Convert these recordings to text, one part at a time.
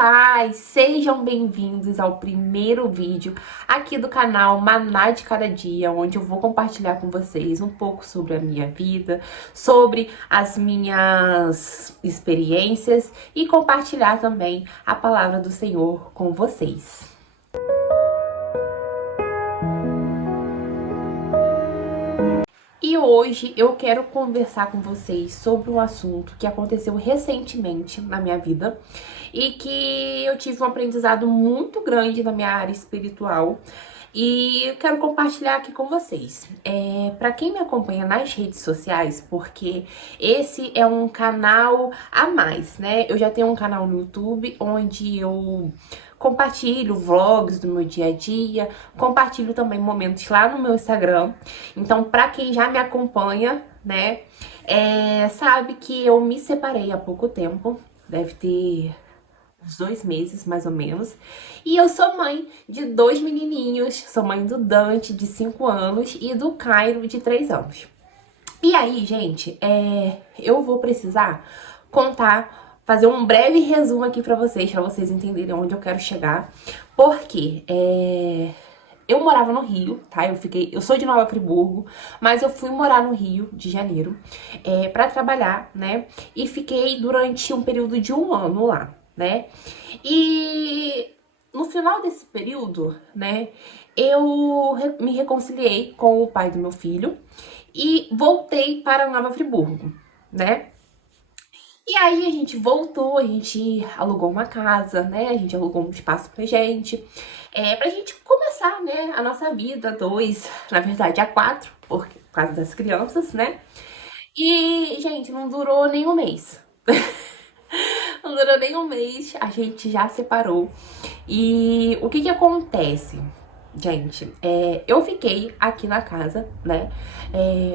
paz! Sejam bem-vindos ao primeiro vídeo aqui do canal Maná de Cada Dia, onde eu vou compartilhar com vocês um pouco sobre a minha vida, sobre as minhas experiências e compartilhar também a palavra do Senhor com vocês. E hoje eu quero conversar com vocês sobre um assunto que aconteceu recentemente na minha vida e que eu tive um aprendizado muito grande na minha área espiritual e eu quero compartilhar aqui com vocês. Para quem me acompanha nas redes sociais, porque esse é um canal a mais, né? Eu já tenho um canal no YouTube onde eu compartilho vlogs do meu dia a dia, compartilho também momentos lá no meu Instagram. Então, pra quem já me acompanha, né, sabe que eu me separei há pouco tempo, deve ter uns 2 meses, mais ou menos. E eu sou mãe de 2 menininhos, sou mãe do Dante, de 5 anos, e do Cairo, de 3 anos. E aí, gente, eu vou precisar fazer um breve resumo aqui pra vocês entenderem onde eu quero chegar. Porque eu morava no Rio, tá? Eu sou de Nova Friburgo, mas eu fui morar no Rio de Janeiro pra trabalhar, né? E fiquei durante um período de 1 ano lá, né? E no final desse período, né, eu me reconciliei com o pai do meu filho e voltei para Nova Friburgo, né? E aí a gente voltou, a gente alugou uma casa, né? A gente alugou um espaço pra gente começar, né, a nossa vida, na verdade, a 4, por causa das crianças, né? E, gente, não durou nem um mês. Não durou nem um mês, a gente já separou. E o que acontece? Gente, eu fiquei aqui na casa, né,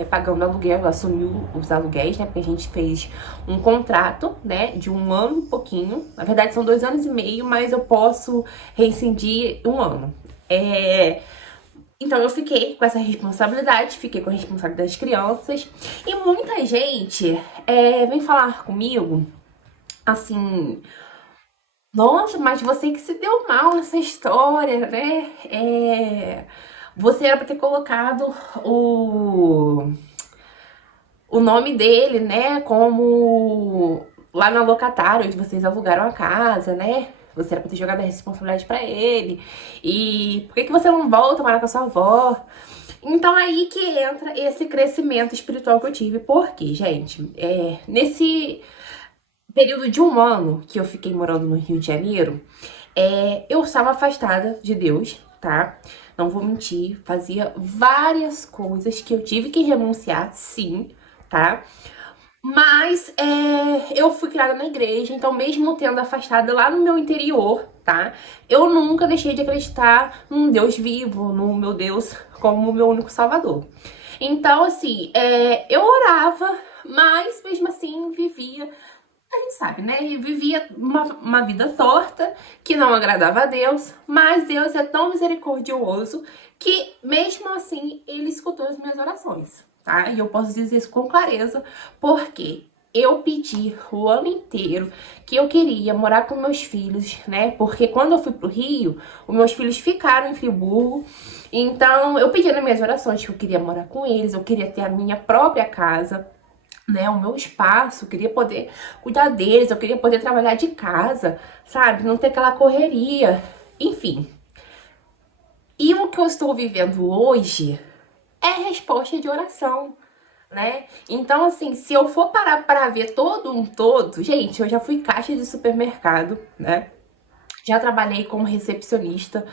pagando aluguel, eu assumi os aluguéis, né, porque a gente fez um contrato, né, de 1 ano e pouquinho. Na verdade, são 2 anos e meio, mas eu posso rescindir 1 ano. Então, eu fiquei com essa responsabilidade, fiquei com a responsabilidade das crianças. E muita gente vem falar comigo, assim... Nossa, mas você que se deu mal nessa história, né? Você era pra ter colocado o nome dele, né? Como lá na locatária, onde vocês alugaram a casa, né? Você era pra ter jogado a responsabilidade pra ele. E por que você não volta morar com a sua avó? Então aí que entra esse crescimento espiritual que eu tive. Porque, gente, nesse período de 1 ano que eu fiquei morando no Rio de Janeiro, eu estava afastada de Deus, tá? Não vou mentir, fazia várias coisas que eu tive que renunciar, sim, tá? Mas eu fui criada na igreja, então mesmo tendo afastada lá no meu interior, tá? Eu nunca deixei de acreditar num Deus vivo, no meu Deus como meu único salvador. Então, assim, eu orava, mas mesmo assim vivia... A gente sabe, né? Eu vivia uma vida torta, que não agradava a Deus, mas Deus é tão misericordioso que, mesmo assim, Ele escutou as minhas orações, tá? E eu posso dizer isso com clareza, porque eu pedi o ano inteiro que eu queria morar com meus filhos, né? Porque quando eu fui pro Rio, os meus filhos ficaram em Friburgo, então eu pedi nas minhas orações que eu queria morar com eles, eu queria ter a minha própria casa, né, o meu espaço, eu queria poder cuidar deles, eu queria poder trabalhar de casa, sabe, não ter aquela correria, enfim. E o que eu estou vivendo hoje é resposta de oração, né? Então, assim, se eu for parar pra ver todo, gente, eu já fui caixa de supermercado, né? Já trabalhei como recepcionista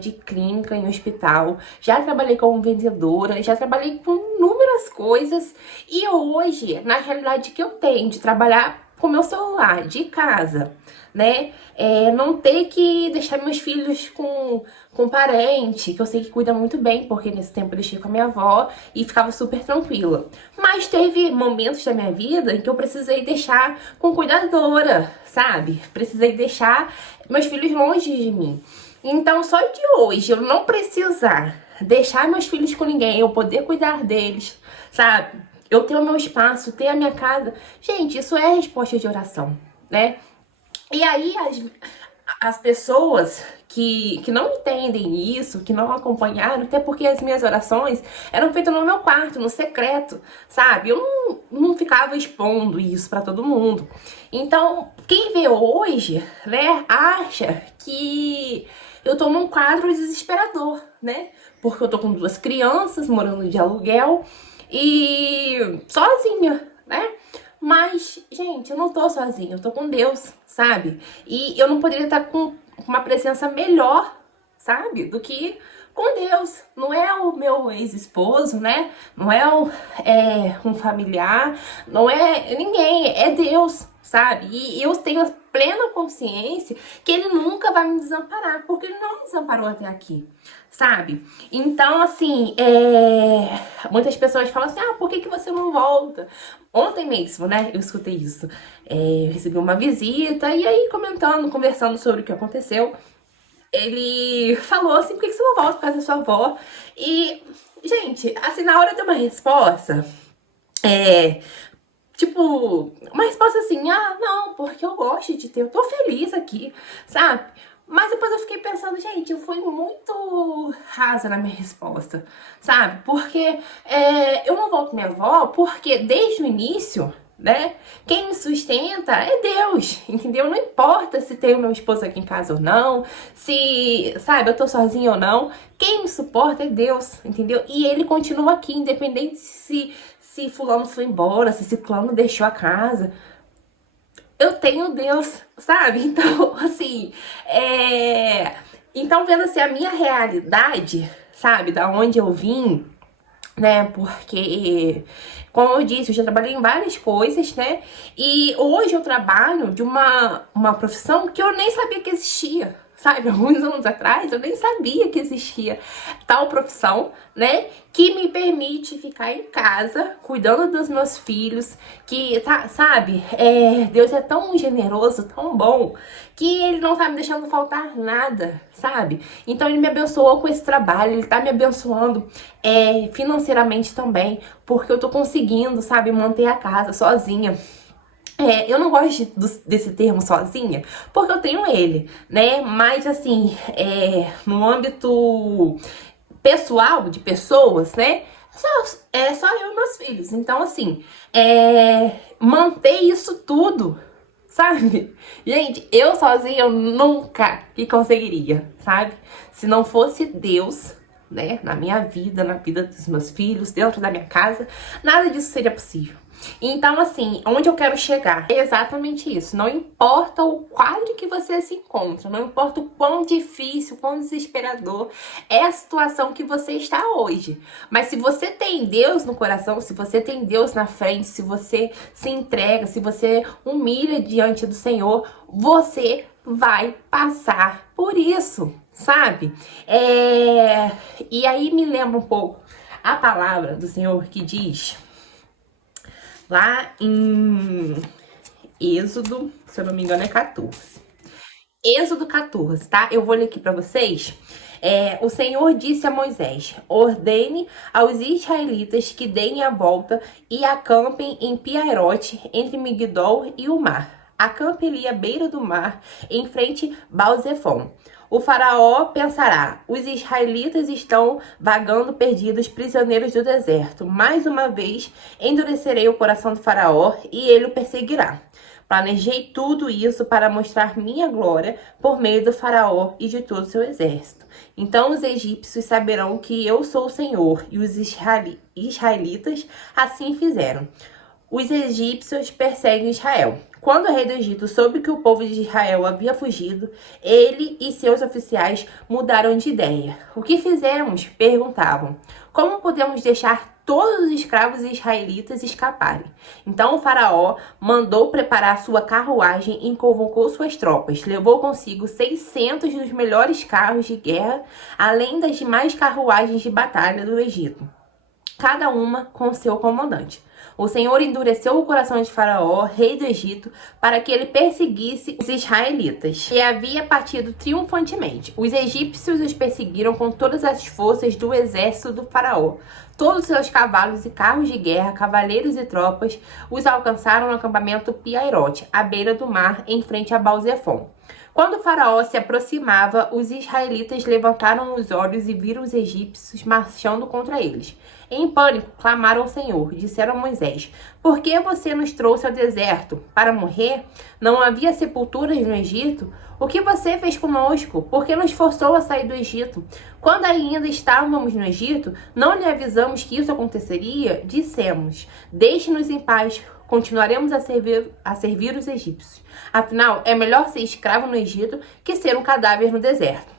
de clínica em hospital, já trabalhei como vendedora, já trabalhei com inúmeras coisas. E hoje, na realidade que eu tenho de trabalhar com meu celular de casa, né? Não ter que deixar meus filhos com parente, que eu sei que cuida muito bem, porque nesse tempo eu deixei com a minha avó e ficava super tranquila. Mas teve momentos da minha vida em que eu precisei deixar com cuidadora, sabe? Precisei deixar meus filhos longe de mim. Então, só de hoje eu não precisar deixar meus filhos com ninguém, eu poder cuidar deles, sabe? Eu ter o meu espaço, ter a minha casa. Gente, isso é resposta de oração, né? E aí as pessoas que não entendem isso, que não acompanharam, até porque as minhas orações eram feitas no meu quarto, no secreto, sabe? Eu não ficava expondo isso pra todo mundo. Então, quem vê hoje, né, acha que eu tô num quadro desesperador, né? Porque eu tô com 2 crianças morando de aluguel e sozinha, né? Mas, gente, eu não tô sozinha, eu tô com Deus, sabe? E eu não poderia estar com uma presença melhor, sabe? Do que com Deus. Não é o meu ex-esposo, né? Não é, um familiar, não é ninguém, é Deus, sabe? E eu tenho a plena consciência que Ele nunca vai me desamparar, porque Ele não me desamparou até aqui, sabe? Então, assim, muitas pessoas falam assim, por que você não volta? Ontem mesmo, né, eu escutei isso. Eu recebi uma visita e aí conversando sobre o que aconteceu, ele falou assim, por que você não volta por causa da sua avó? E, gente, assim, na hora de uma resposta, é, tipo, uma resposta assim, não, porque eu gosto de ter, eu tô feliz aqui, sabe? Mas depois eu fiquei pensando, gente, eu fui muito rasa na minha resposta, sabe? Porque eu não volto minha avó, porque desde o início, né, quem me sustenta é Deus, entendeu? Não importa se tem o meu esposo aqui em casa ou não, se, sabe, eu tô sozinha ou não, quem me suporta é Deus, entendeu? E Ele continua aqui, independente se fulano foi embora, se ciclano deixou a casa. Eu tenho Deus, sabe? Então, assim, então vendo assim a minha realidade, sabe, da onde eu vim, né? Porque, como eu disse, eu já trabalhei em várias coisas, né? E hoje eu trabalho de uma profissão que eu nem sabia que existia. Sabe, alguns anos atrás eu nem sabia que existia tal profissão, né? Que me permite ficar em casa, cuidando dos meus filhos, que, sabe, Deus é tão generoso, tão bom, que Ele não tá me deixando faltar nada, sabe? Então Ele me abençoou com esse trabalho, Ele tá me abençoando financeiramente também, porque eu tô conseguindo, sabe, manter a casa sozinha. Eu não gosto desse termo sozinha, porque eu tenho ele, né? Mas assim, no âmbito pessoal, de pessoas, né? Só eu e meus filhos. Então, assim, manter isso tudo, sabe? Gente, eu sozinha eu nunca que conseguiria, sabe? Se não fosse Deus, né, na minha vida, na vida dos meus filhos, dentro da minha casa, nada disso seria possível. Então, assim, onde eu quero chegar é exatamente isso. Não importa o quadro que você se encontra, não importa o quão difícil, o quão desesperador é a situação que você está hoje. Mas se você tem Deus no coração, se você tem Deus na frente, se você se entrega, se você humilha diante do Senhor, você vai passar por isso, sabe? E aí me lembra um pouco a palavra do Senhor que diz lá em Êxodo, se eu não me engano é 14. Êxodo 14, tá? Eu vou ler aqui pra vocês. O Senhor disse a Moisés: ordene aos israelitas que deem a volta e acampem em Piairote, entre Migdol e o mar. Acampem ali à beira do mar, em frente a Baal-Zefon. O faraó pensará: os israelitas estão vagando perdidos, prisioneiros do deserto. Mais uma vez, endurecerei o coração do faraó e ele o perseguirá. Planejei tudo isso para mostrar minha glória por meio do faraó e de todo o seu exército. Então os egípcios saberão que eu sou o Senhor, e os israelitas assim fizeram. Os egípcios perseguem Israel. Quando o rei do Egito soube que o povo de Israel havia fugido, ele e seus oficiais mudaram de ideia. O que fizemos? Perguntavam. Como podemos deixar todos os escravos israelitas escaparem? Então o faraó mandou preparar sua carruagem e convocou suas tropas. Levou consigo 600 dos melhores carros de guerra, além das demais carruagens de batalha do Egito. cada uma com seu comandante. O Senhor endureceu o coração de Faraó, rei do Egito, para que ele perseguisse os israelitas, e havia partido triunfantemente. Os egípcios os perseguiram com todas as forças do exército do Faraó. Todos os seus cavalos e carros de guerra, cavaleiros e tropas, os alcançaram no acampamento Piairote, à beira do mar, em frente a Baal-Zefon. Quando o Faraó se aproximava, os israelitas levantaram os olhos e viram os egípcios marchando contra eles. Em pânico, clamaram ao Senhor. Disseram a Moisés: por que você nos trouxe ao deserto? Para morrer? Não havia sepulturas no Egito? O que você fez conosco? Por que nos forçou a sair do Egito? Quando ainda estávamos no Egito, não lhe avisamos que isso aconteceria? Dissemos: deixe-nos em paz. Continuaremos a servir os egípcios. Afinal, é melhor ser escravo no Egito que ser um cadáver no deserto.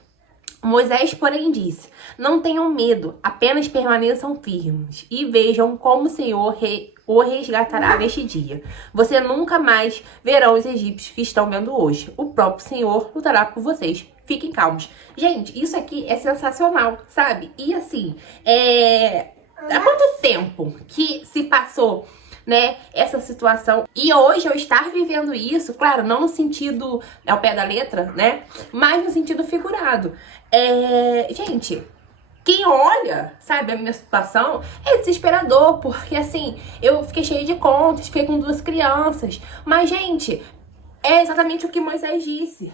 Moisés, porém, disse: não tenham medo, apenas permaneçam firmes e vejam como o Senhor o resgatará neste dia. Você nunca mais verá os egípcios que estão vendo hoje. O próprio Senhor lutará por vocês. Fiquem calmos. Gente, isso aqui é sensacional, sabe? E assim, há quanto tempo que se passou, né, essa situação? E hoje eu estar vivendo isso, claro, não no sentido ao pé da letra, né, mas no sentido figurado. Gente, quem olha, sabe, a minha situação é desesperador, porque assim, eu fiquei cheia de contas, fiquei com 2 crianças, mas gente, é exatamente o que Moisés disse.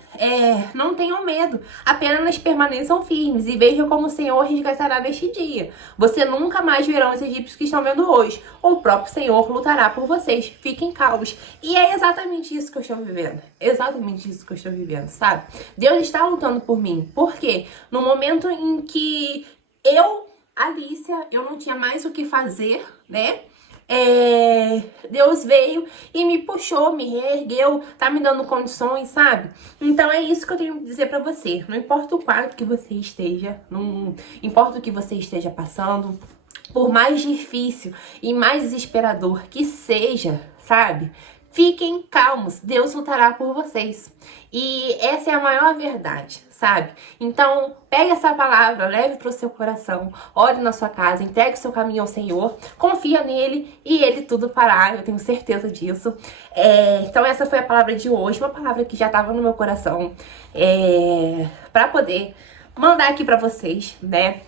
Não tenham medo, apenas permaneçam firmes e vejam como o Senhor resgatará neste dia. Você nunca mais verá os egípcios que estão vendo hoje. O próprio Senhor lutará por vocês. Fiquem calmos. E é exatamente isso que eu estou vivendo. Exatamente isso que eu estou vivendo, sabe? Deus está lutando por mim. Por quê? No momento em que Alícia, eu não tinha mais o que fazer, né? Deus veio e me puxou, me reergueu, tá me dando condições, sabe? Então é isso que eu tenho que dizer pra você. Não importa o quadro que você esteja, não importa o que você esteja passando, por mais difícil e mais desesperador que seja, sabe? Fiquem calmos, Deus lutará por vocês. E essa é a maior verdade, sabe? Então, pegue essa palavra, leve para o seu coração, ore na sua casa, entregue o seu caminho ao Senhor, confia nele e ele tudo fará, eu tenho certeza disso. Então, essa foi a palavra de hoje, uma palavra que já estava no meu coração, para poder mandar aqui para vocês, né?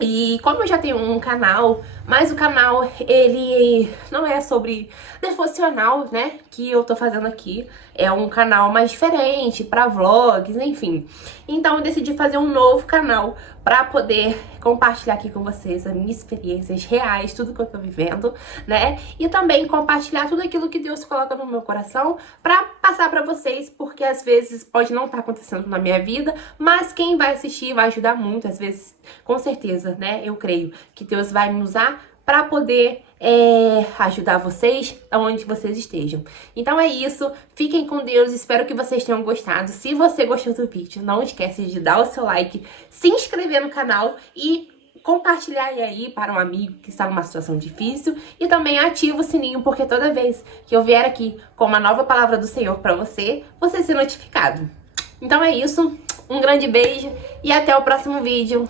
E como eu já tenho um canal, mas o canal, ele não é sobre devocional, né, que eu tô fazendo aqui. É um canal mais diferente, pra vlogs, enfim. Então eu decidi fazer um novo canal pra poder compartilhar aqui com vocês as minhas experiências reais, tudo que eu tô vivendo, né? E também compartilhar tudo aquilo que Deus coloca no meu coração pra passar pra vocês, porque às vezes pode não estar acontecendo na minha vida, mas quem vai assistir vai ajudar muito, às vezes, com certeza, né? Eu creio que Deus vai me usar para poder ajudar vocês aonde vocês estejam. Então é isso, fiquem com Deus, espero que vocês tenham gostado. Se você gostou do vídeo, não esquece de dar o seu like, se inscrever no canal e compartilhar aí para um amigo que está numa situação difícil. E também ativa o sininho, porque toda vez que eu vier aqui com uma nova palavra do Senhor para você, você ser notificado. Então é isso, um grande beijo e até o próximo vídeo.